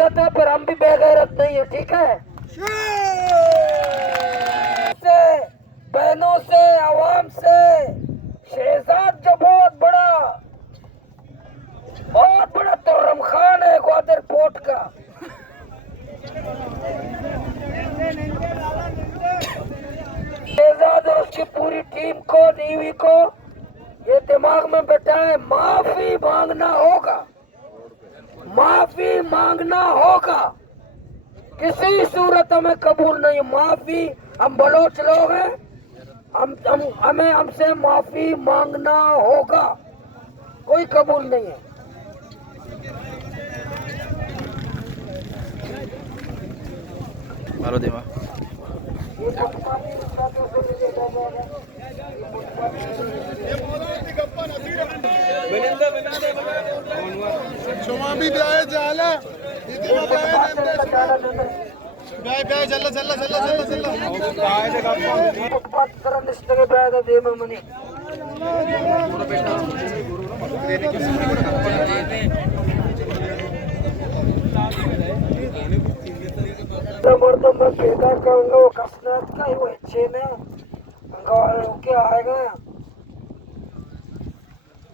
इज्जत है, पर हम भी बेगैरत नहीं है, ठीक है। से बहनों से, आवाम से, शहजाद जो बहुत बड़ा तुर्रम खान है ग्वादर पोर्ट का। शहजाद और उसकी पूरी टीम को, नेवी को ये दिमाग में बैठा है, माफी मांगना होगा, माफी मांगना होगा, किसी सूरत हमें कबूल नहीं। माफी, हम बलोच लोग हैं, हमें हमसे माफी मांगना होगा, कोई कबूल नहीं है। मारो देवा क्षमा भी ब्याह जाला इतना ब्याह ब्याह चल चल चल चल चल काय दे गप्पा पत्तर निष्ठे ब्याह दे मनी मर्दों में पैदा करूंगा वो कसरत का ही वो अच्छे में क्या आएगा।